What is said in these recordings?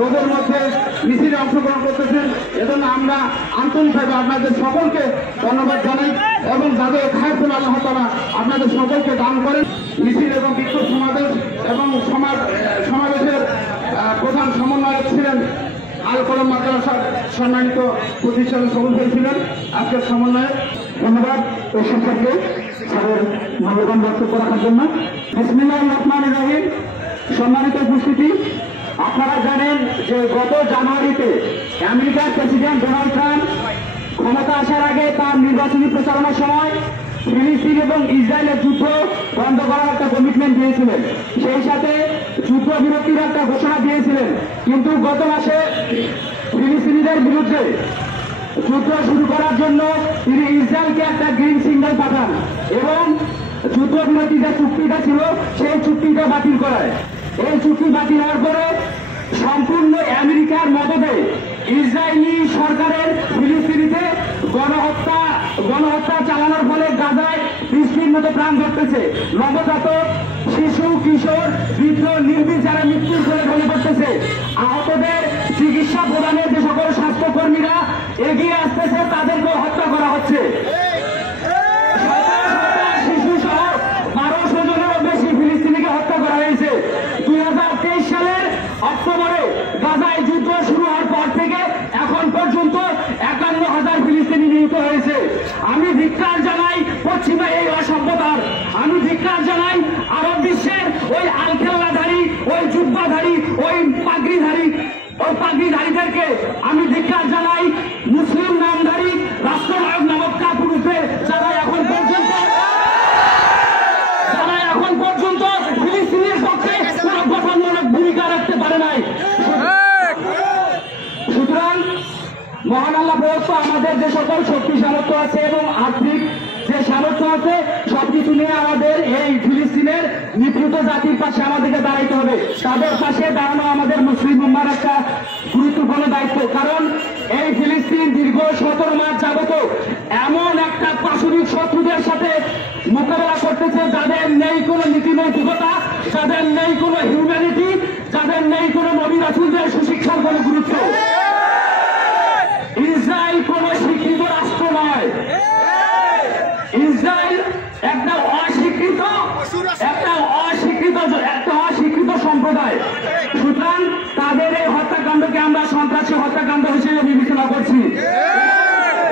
রোগের মধ্যে মিছিলে অংশগ্রহণ করতেছেন, এজন্য আমরা আন্তরিকভাবে আপনাদের সকলকে ধন্যবাদ জানাই এবং যাদের খায়রুল আল্লাহ তাআলা আপনাদের সকলকে দান করেন। মিছিল এবং বিক্ষোভ সমাবেশ এবং সমাবেশের প্রধান সমন্বয়ক ছিলেন আল কলম মাদ্রাসার সম্মানিত প্রতিষ্ঠান সবুজ হয়েছিলেন আজকের সমন্বয়ক। ধন্যবাদ এই সম্পর্কে তাদের মূল্যবান বক্তব্য রাখার জন্য। বিসমিল্লাহির রহমানির রহিম। সম্মানিত উপস্থিতি, আপনারা জানেন যে গত জানুয়ারিতে আমেরিকার প্রেসিডেন্ট ডোনাল্ড ট্রাম্প ক্ষমতা আসার আগে তার নির্বাচনী প্রচারণার সময় ফিলিস্তিন এবং ইসরায়েলের যুদ্ধ বন্ধ করার একটা কমিটমেন্ট দিয়েছিলেন, সেই সাথে যুদ্ধবিরতির একটা ঘোষণা দিয়েছিলেন। কিন্তু গত মাসে ফিলিস্তিনিদের বিরুদ্ধে যুদ্ধ শুরু করার জন্য তিনি ইসরায়েলকে একটা গ্রিন সিগন্যাল পাঠান এবং যুদ্ধবিরতি যে চুক্তিটা ছিল সেই চুক্তিটা বাতিল করায়। এই চুক্তি বাতিল হওয়ার পরে সম্পূর্ণ আমেরিকার মদদে ইসরায়েলি সরকারের ফিলিস্তিনিতে গণহত্যা চালানোর ফলে গাজায় 20টির মতো প্রাণ ঘটতেছে। নবজাতক, শিশু, কিশোর, বৃদ্ধ নির্বিচারে মৃত্যুর ফলে ঢলে পড়তেছে। আহতদের চিকিৎসা প্রদানের যে সকল স্বাস্থ্যকর্মীরা এগিয়ে আসতেছে তাদেরকেও হত্যা করা হচ্ছে। শিশু সহ 1200 জনেরও বেশি ফিলিস্তিনিকে হত্যা করা হয়েছে। 2023 সালের অক্টোবরে গাজায় যুদ্ধ শুরু হওয়ার পর থেকে এখন পর্যন্ত 51,000 ফিলিস্তিনি নিহত হয়েছে। আমি ধিক্কার জানাই পশ্চিমা এই অসভ্যতার, আমি ধিক্কার জানাই আরব বিশ্বের ওই আলখেল্লাধারী, ওই জুব্বাধারী, ওই পাগড়িধারীদেরকে আমি ধিক্কার জানাই। মুসলিম নামধারী রাষ্ট্রনায়ক নামক কাপুরুষদের যারা এখন পর্যন্ত ফিলিস্তিনের পক্ষে কোন গঠনমূলক ভূমিকা রাখতে পারে নাই। সুতরাং মহান আল্লাহ প্রদত্ত আমাদের যে সকল শক্তি সামর্থ্য আছে এবং আর্থিক যে সামর্থ্য আছে সবকিছু নিয়ে আমাদের এই ফিলিস্তিনের নিপীড়িত জাতির পাশে আমাদেরকে দাঁড়াইতে হবে। তাদের পাশে দাঁড়ানো আমাদের মুসলিম উম্মার একটা গুরুত্বপূর্ণ দায়িত্ব। কারণ এই ফিলিস্তিন দীর্ঘ 17 মাস যাবত এমন একটা পাশবিক শত্রুদের সাথে মোকাবেলা করতেছে যাদের নেই কোনো নীতিনৈতিকতা, যাদের নেই কোনো হিউম্যানিটি, যাদের নেই কোনো নবী রাসূলদের সুশিক্ষার কোনো গুরুত্ব। ইসরায়েল কোন স্বীকৃত রাষ্ট্র নয়, ইসরায়েল একটা অস্বীকৃত, একটা হত্যাকাণ্ড হিসেবে বিবেচনা করছি।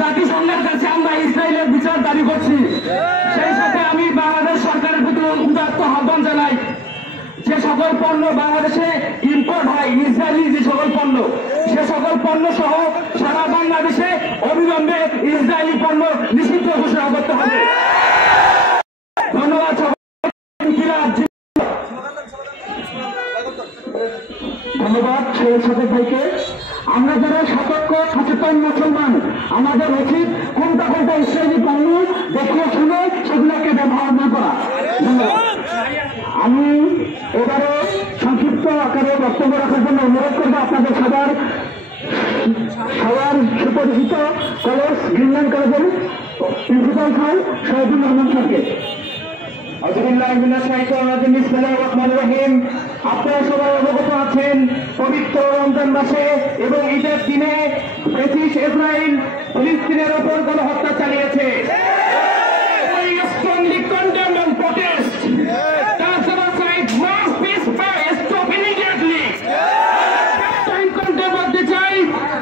জাতিসংঘের কাছে আমরা ইসরায়েলের বিচার দাবি করছি। সেই সাথে আমি বাংলাদেশ সরকারের প্রতি উদাত্ত আহ্বান জানাই, যে সকল পণ্য বাংলাদেশে ইম্পোর্ট হয়, ইসরায়েলি যে সকল পণ্য, সে সকল পণ্য সহ সারা বাংলাদেশে অবিলম্বে ইসরায়েলি পণ্য নিষিদ্ধ ঘোষণা করতে হবে। ধন্যবাদ। ধন্যবাদ সাথে ভাইকে। আমরা যারা সতর্ক সচেতন মুসলমান, আমাদের উচিত কোনটা কোনটা ইসরায়েলি পণ্য দেখিয়ে শুনে সেগুলোকে ব্যবহার না করা। ধন্যবাদ। আমি এবারে সংক্ষিপ্ত আকারে বক্তব্য রাখার জন্য অনুরোধ করবো আপনাদের সবার সুপরিচিত কলেজ, গ্রিনল্যান্ড কলেজের প্রিন্সিপাল স্যার শহীদুর রহমান স্যারকে। আপনারা সবাই অবগত আছেন, পবিত্র রমজান মাসে এবং ঈদের দিনে ব্রিটিশ ইসরায়েল ফিলিস্তিনের ওপর গণহত্যা চালিয়েছে।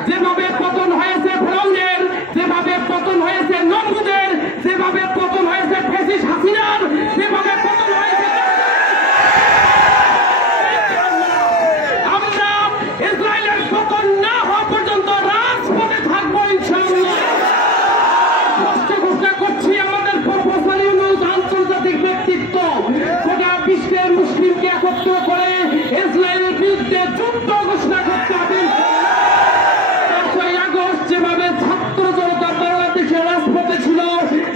যেভাবে পতন হয়েছে ফেরাউনের, যেভাবে পতন হয়েছে নমরুদের, যেভাবে পতন হয়েছে ফ্যাসিস্ট হাসিনার, যেভাবে পতন হয়েছে, আমরা ইসরায়েলের পতন না হওয়া পর্যন্ত রাজপথে থাকবো ইনশাআল্লাহ। স্পষ্ট ঘোষণা করছি, আমাদের প্রফেসর ইউনূস আন্তর্জাতিক ব্যক্তিত্ব গোটা বিশ্বের মুসলিমকে একত্র করে ইসরায়েলের বিরুদ্ধে যুদ্ধ ঘোষণা করতে হবে। যেভাবে ছাত্র জনতা বাংলাদেশের রাজপথে ছিল,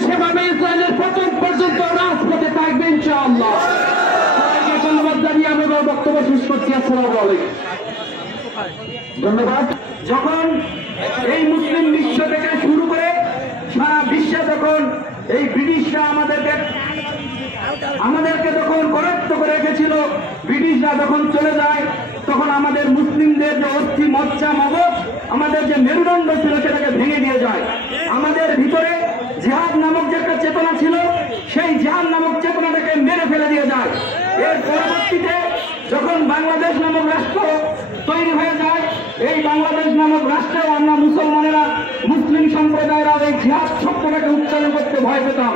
সেভাবে ইসরায়েলের পতন পর্যন্ত রাজপথে থাকবে ইনশাআল্লাহ। ধন্যবাদ জানিয়ে আমি আমার বক্তব্য শেষ করছি। আসসালামু আলাইকুম। ধন্যবাদ। যখন এই মুসলিম বিশ্ব থেকে শুরু করে সারা বিশ্বে যখন এই ব্রিটিশরা আমাদেরকে যখন করায়ত্ত করে রেখেছিল, ব্রিটিশরা যখন চলে যায়, তখন আমাদের মুসলিমদের যে অস্থি মজ্জা মগজ, আমাদের যে মেরুদণ্ড ছিল, সেটাকে ভেঙে দিয়ে যায়। আমাদের ভিতরে জিহাদ নামক যে একটা চেতনা ছিল, সেই জিহাদ নামক চেতনাটাকে মেরে ফেলে দিয়ে যায়। এর পরবর্তীতে যখন বাংলাদেশ নামক রাষ্ট্র তৈরি হয়ে যায়, এই বাংলাদেশ নামক রাষ্ট্রেও আমরা মুসলমানেরা, মুসলিম সম্প্রদায়েরা এই জিহাদ শব্দটাকে উচ্চারণ করতে ভয় পেতাম।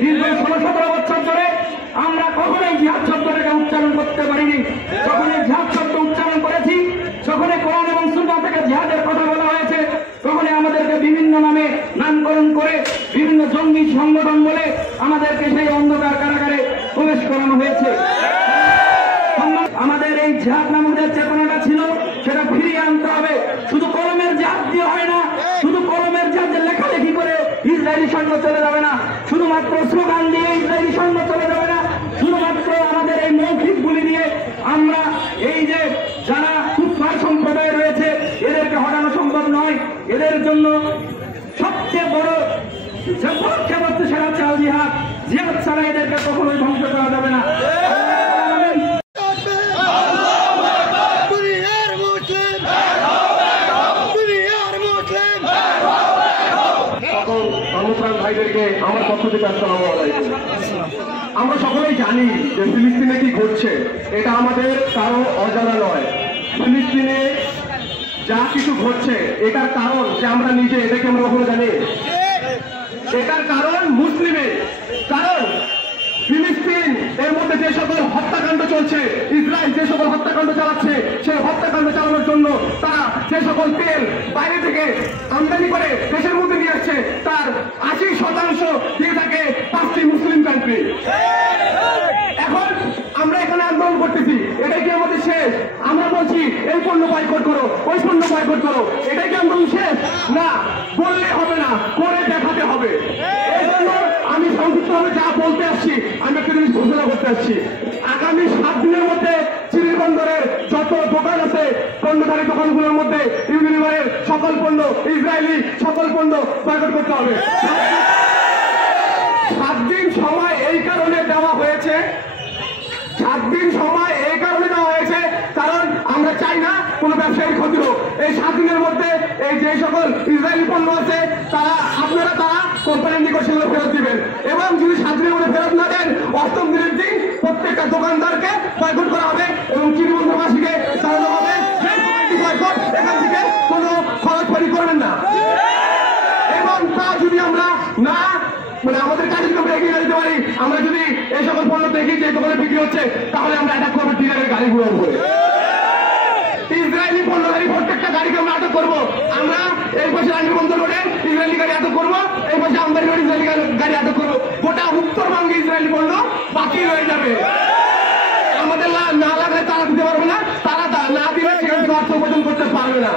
দীর্ঘ 16-17 বছর ধরে আমরা কখনোই জিহাদ শব্দটাকে উচ্চারণ করতে পারিনি। যখন এই জিহাদ শব্দ উচ্চারণ করেছি, যখন কোরআন এবং সুন্নাহ থেকে জিহাদের কথা বলা হয়েছে, তখনই আমাদেরকে বিভিন্ন নামে নামকরণ করে বিভিন্ন জঙ্গি সংগঠন বলে আমাদেরকে সেই অন্ধকার কারাগারে প্রবেশ করানো হয়েছে। আমাদের এই জিহাদ নামক যে চেতনাটা ছিল, সেটা ফিরিয়ে আনতে হবে। শুধু কলমের জিহাদ দিয়ে হয় না, শুধু কলমের জিহাদের লেখালেখি করে ইসরায়েলি সৈন্য চলে যাবে না, শুধুমাত্র স্লোগান দিয়ে ইসরায়েলি সৈন্য চলে যাবে না, শুধুমাত্র আমাদের এই মৌখিক গুলি দিয়ে আমরা এই যে যারা কুফার সম্প্রদায় রয়েছে, এদেরকে হটানো সম্ভব নয়। এদের জন্য সবচেয়ে বড় যে পদক্ষেপ হচ্ছে সেটা চাল জিহাদ। জিহাদ ছাড়া এদেরকে কখনোই ধ্বংস করা যাবে না। ভাইদেরকে আমার পক্ষ থেকে আসসালামু আলাইকুম। আমরা সকলেই জানি যে ফিলিস্তিনে কি ঘটছে, এটা আমাদের কারো অজানা নয়। ফিলিস্তিনে যা কিছু ঘটছে, এটার কারণ যে আমরা নিজে, এটাকে আমরা কখনো জানি। এটার কারণ মুসলিমের কারণ। ফিলিস্তিন এর মধ্যে যে সকল হত্যাকাণ্ড চলছে, ইসরায়েল যে সকল হত্যাকাণ্ড চালাচ্ছে, সেই হত্যাকাণ্ড চালানোর জন্য তারা যে সকল তেল বাইরে থেকে আমদানি করে দেশের মধ্যে নিয়ে আসছে, তার 80% দিয়ে থাকে 5টি মুসলিম কান্ট্রি। এখন আমরা এখানে আন্দোলন করতেছি, এটাই কি আমাদের শেষ? আমরা বলছি এই পণ্য বয়কট করো, ওই পণ্য বয়কট করো, এটাই কি আন্দোলন শেষ? না, বললে হবে না, করে দেখাতে হবে। এই জন্য আমি সংক্ষিপ্তভাবে যা বলতে আসছি, আমি একটা জিনিস ঘোষণা করতে আসছি। আগামী 7 দিনের মধ্যে চিরির বন্দরের যত দোকান আছে, পণ্যধারী দোকানগুলোর মধ্যে ইউনিলিভারের সকল পণ্য, ইসরায়েলি সকল পণ্য বয়কট করতে হবে। 7 দিন সময় এই কারণে দেওয়া হয়েছে, 7 দিন সময় এই কারণে দেওয়া হয়েছে কারণ আমরা চাই না কোনো ব্যবসায়ীর ক্ষতি হোক। এই 7 দিনের মধ্যে এই যে সকল ইসরায়েলি পণ্য আছে, আপনারা তারা কোম্পানির নিকট সেগুলো ফেরত দিবেন, এবং যদি 7 দিনের মধ্যে ফেরত না দেন, 8ম দিনের দিন প্রত্যেকটা দোকানদারকে বয়কট করা হবে এবং চিরিবন্দরবাসীকে জানানো হবে এখান থেকে কোনো দেখি যে দোকানে বিক্রি হচ্ছে, তাহলে আমরা অ্যাটাক করবো ডিলারের গাড়িগুলোর উপরে। ইসরায়েলি পণ্যধারী প্রত্যেকটা গাড়িকে আমরা আটক করবো। আমরা এই পাশে রানীগঞ্জ রোডে ইসরায়েলি গাড়ি আটক করবো, এই পাশে আমবাড়ি রোড ইসরায়েলি গাড়ি আটক করবো। গোটা উত্তরবঙ্গে ইসরায়েলি পণ্য বাকি হয়ে যাবে। আমাদের না লাগলে তারা দিতে পারবে না, তারা না দিলে সেখান থেকে অর্থ উপার্জন করতে পারবে না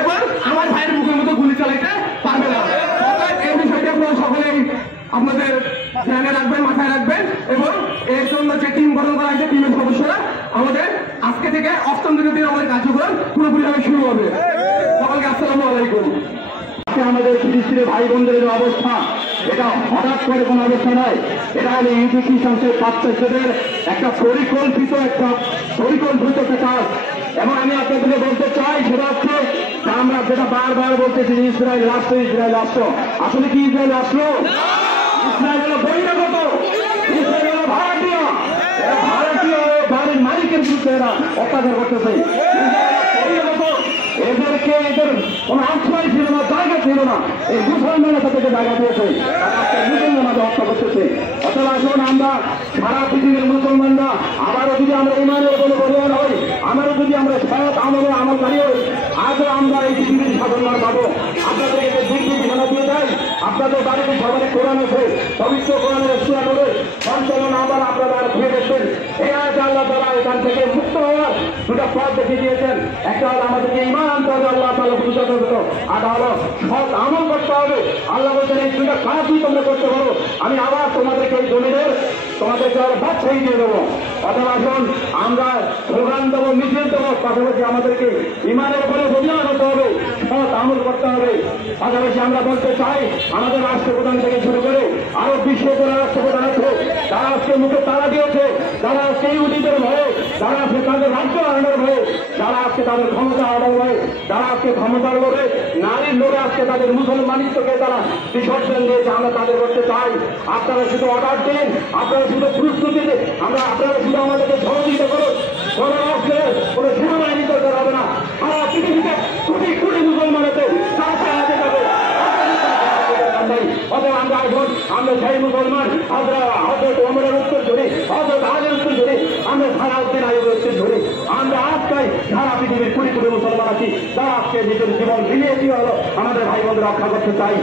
এবং আমার ভাইয়ের মুখের মতো গুলি চালাইতে পারবে না। এই বিষয়টি আপনারা সকলেই আপনাদের ধ্যানে রাখবেন, মাথায় রাখবেন এবং এর জন্য যে টিম গঠন করা হয়েছে, টিমের সদস্যরা আমাদের আজকে থেকে 8ম দিন আমাদের কার্যক্রম পুরোপুরিভাবে শুরু হবে। সকলকে আসসালামু আলাইকুম। আমাদের ফিলিস্তিনের ভাই বোনদের অবস্থা, এটা হঠাৎ করে কোনো অবস্থা নয়, এটা হলো ইউপিপি সংসদের প্রাপ্তদের একটা পরিকল্পিত একটা কাজ। এবং আমি আপনাদেরকে বলতে চাই, সেটা হচ্ছে আমরা যেটা বারবার বলতেছি যে ইসরায়েল রাষ্ট্র, ইসরায়েল রাষ্ট্র। আসলে কি ইসরায়েল রাষ্ট্র? ইসরায়েল হলো বহিরাগত, ইসরায়েল হলো ভারতীয়, ভারতীয় বাড়ির মালিকের বিরুদ্ধে এরা অত্যাচার করতেছে। এদেরকে এদের কোন আশ্রয় ছিল না, জায়গা ছিল না, এই মুসলমানের সাথে জায়গা দিয়েছে, মুসলমানদের হত্যা করতেছে। অথবা আসুন আমরা সারা পৃথিবীর মুসলমানরা আবারও যদি আমরা ইমানের কোনো বলিয়ান হই, আমারও যদি আমরা সৎ আমলকারী হই, আজও আমরা এই পৃথিবীর সাধন পাবো। আপনাদেরকে দিক নির্দেশনা দিয়ে যাই, আপনাদের বাড়িতে সবাই কোরআন আছে, পবিত্র কোরআনের সূরা করে সঞ্চালন আবার আপনারা ফিরে দেখবেন। এই আয়াতে আল্লাহ তাআলা এখান থেকে মুক্ত হওয়ার দুটা পথ দেখিয়ে দিয়েছেন। একটা হলো আমাদেরকে ঈমান আনতে হবে, আল্লাহ তাআলা পূজা করতে হবে, আর হলো সৎ আমল করতে হবে। আল্লাহ বলছেন এই দুটা কাজই তোমরা করতে পারো, আমি আবার তোমাদেরকে এই জমিনের তোমাদেরকে আবার বাদশাহী দিয়ে দেবো। অথবা আসুন আমরা স্লোগান দেবো, মিছিল দেবো, পাশাপাশি আমাদেরকে ইমানের উপরে অভিযান হতে হবে, সৎ আমল করতে হবে। পাশাপাশি আমরা বলতে চাই, আমাদের রাষ্ট্রপ্রধান থেকে শুরু করে আরো বিশ্বের রাষ্ট্রপ্রধান আছে, যারা আজকে মুখে তারা দিয়েছে, যারা আজকে ইহুদিদের ভয়ে, যারা আজকে তাদের রাজ্য হারানোর ভয়ে, যারা আজকে তাদের ক্ষমতা হারানোর ভয়ে, যারা আজকে ক্ষমতার লোভে, নারীর লোভে আজকে তাদের মুসলমানিত্বকে তারা বিসর্জন দিয়েছে, আমরা তাদের করতে চাই আপনারা শুধু অর্ডার দিন, আপনারা শুধু প্রস্তুতি দিন, আপনারা শুধু আমাদেরকে সহযোগিতা করুন। কোন রাষ্ট্রে কোন সেনাবাহিনী দরকার হবে না, সারা পৃথিবীতে কোটি কোটি মুসলমান আছে, তারা চালাতে যাবে। অতএব আমরা এখন আমরা সেই মুসলমান হযরত ওমরের উত্তর ধরি, হযরত আলীর উত্তর ধরি, আমরা সালাউদ্দিন আইয়ুবের উত্তর ধরি। আমরা আজকে সারা পৃথিবীর কোটি কোটি মুসলমান আছি, তারা আজকে নিজের জীবন বিলিয়ে দিয়ে হলো আমাদের ভাই বোনদের রক্ষা করতে চাই।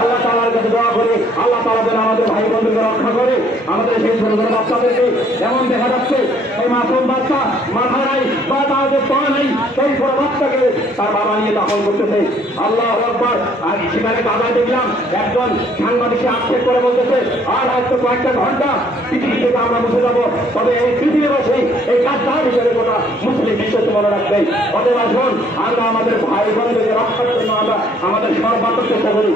আল্লাহ তাআলার কাছে দোয়া করি, আল্লাহ তাআলা যেন আমাদের ভাই বোনদেরকে রক্ষা করে। আমাদের সেই ছোট ছোট বাচ্চাদেরকে এমন দেখা যাচ্ছে, এই মাসুম বাচ্চা মাথা নাই বা তাদের পা নেই, সেই ছোট বাচ্চাকে তার বাবা নিয়ে দাফন করতেছে। আল্লাহু আকবার। আর সেখানে বাবা দেখলাম একজন সাংবাদিককে আক্ষেপ করে বলতেছে, আর হয়তো কয়েকটা ঘন্টা পৃথিবী থেকে আমরা মুছে যাবো, তবে এই পৃথিবীবাসী এই কাজটা হিসেবে গোটা মুসলিম বিশ্বকে মনে রাখবে। অতএব আসুন আমরা আমাদের ভাই বোনদেরকে রক্ষার জন্য আমরা আমাদের সর্বাত্মক চেষ্টা করি।